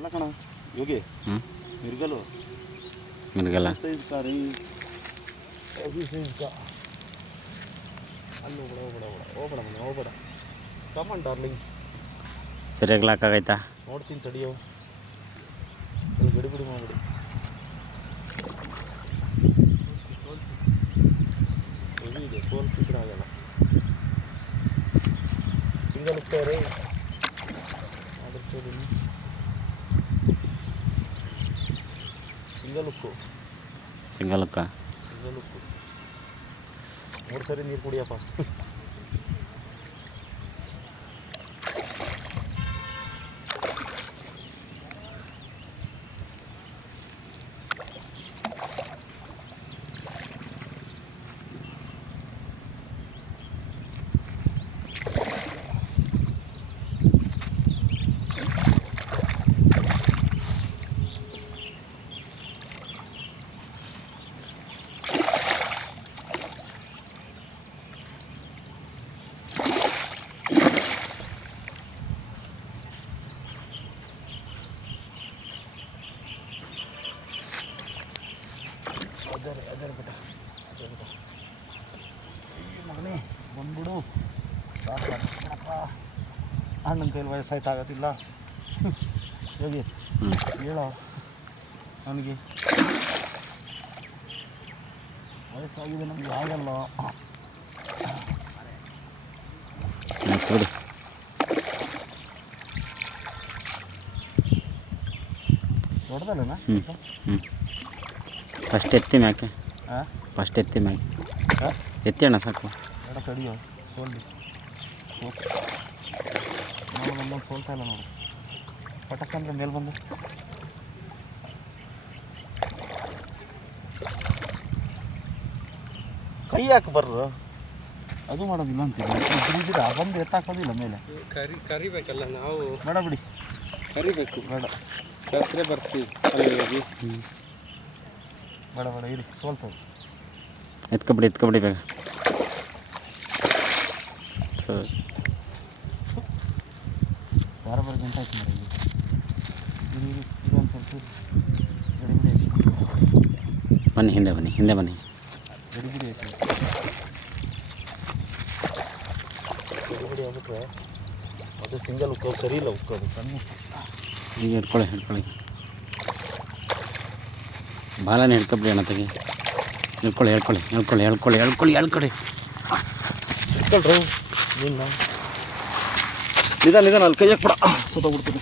ಅಲ್ಲ ಕಣ ಯೋಗಿ ಮಿರ್ಗಲು ಮಿರ್ಗಲ್ಲ ಸೈಜ್ ಕಾ ರೀ ಅಭಿ ಸೈಜ್ ಕಾ ಅಲ್ಲಿ ಹೋಗ್ಬೇಡ ಮನೆ ಹೋಗ್ಬೇಡ ಕಮನ್ ಡಾರ್ಲಿಂಗ್ ಸರಿಯಾಗಿ ಲಾಕಾಗೈತಾ ನೋಡ್ತೀನಿ ತಡಿಯೋ ಅಲ್ಲಿ ಗಡಿಬಿಡಿ ಮಾಡ್ಬಿಡಿ ಹೆವಿ ಇದೆ ಸೋಲ್ಸಿದ್ರೆ ಆಗಲ್ಲ ಸಿಂಗಲ್ ಉಕ್ತಾರೆ ಮಾಡಿರ್ತೀನಿ ಸಿಂಗಲ್ ಉಕ್ಕು ಸಿಂಗಲ್ ಉಕ್ಕ 3 ಸರಿ ನೀರು ಕುಡಿಯಪ್ಪ ಅದರ ಬೇಟ ಮಗನೇ ಬಂದ್ಬಿಡು ಸಾಕಪ್ಪ ಅಣ್ಣನ ಕೈಲಿ ವಯಸ್ಸಾಯ್ತಾಗೋದಿಲ್ಲ ಯೋಗಿ ಹೇಳೋ ನನಗೆ ವಯಸ್ಸಾಗಿದೆ ನಮಗೆ ಆಗಲ್ಲ ದೊಡ್ಡದಲ್ಲನಾ ಫಸ್ಟ್ ಎತ್ತಿ ಮ್ಯಾಕೆ ಫಸ್ಟ್ ಎತ್ತಿ ಮ್ಯಾಕೆ ಎತ್ತಿ ಅಣ್ಣ ಸಾಕು ಎಡ ತಡಿಯೋ ಸೋಲ್ಡಿ ನೋಡು ನಮ್ಮನ್ನು ಸೋಲ್ತಾ ಇಲ್ಲ ನೋಡು ಪಟಕ್ಕಂದ್ರೆ ಮೇಲೆ ಬಂದು ಕೈ ಹಾಕಿ ಬರ್ರು ಅದು ಮಾಡೋದಿಲ್ಲ ಅಂತೀವಿ ಇದ್ದಿದ್ದೀರಾ ಬಂದು ಎತ್ತಾಕೋದಿಲ್ಲ ಮೇಲೆ ಕರಿಬೇಕಲ್ಲ ನಾವು ಬೇಡ ಬಿಡಿ ಕರಿಬೇಕು ಬೇಡ ಜಾತ್ರೆ ಬರ್ತೀವಿ ಅಲ್ಲಿ ಹೋಗಿ ಬೇಡ ಇರಿ ಸೋಲ್ತದೆ ಎತ್ಕೊಬಿಡಿ ಬೇಗ ಸೊ ಬರೋಬ್ಬರ ಗಂಟೆ ಆಯ್ತು ಮರ ಇದೊಂದು ಸ್ವಲ್ಪ ಗಡಿಬಿಡಿ ಆಯ್ತು ಬನ್ನಿ ಹಿಂದೆ ಬನ್ನಿ ಗಡಿಬಿಡಿ ಆಯ್ತು ಗಡಿಬಿಡಿ ಆಗ್ಬಿಟ್ರೆ ಅದು ಸಿಂಗಲ್ ಉಕ್ಕೋದು ಸರಿ ಇಲ್ಲ ಉಕ್ಕೋದು ಸಣ್ಣ ಈಗ ಹಿಡ್ಕೊಳ್ಳಿ ಬಾಲನೇ ಹಿಡ್ಕೊಬಿಡಿ ಅಣ್ಣ ತೆಗಿ ಹೇಳ್ಕೊಳ್ಳಿ ಹಿಡ್ಕೊಳ್ರಿ ನಿನ್ನ ನಿಧಾನ ಅಲ್ಲಿ ಕೈ ಹಾಕ್ಬಿಡ ಸೋತೋಗ್ಬಿಡ್ತೀನಿ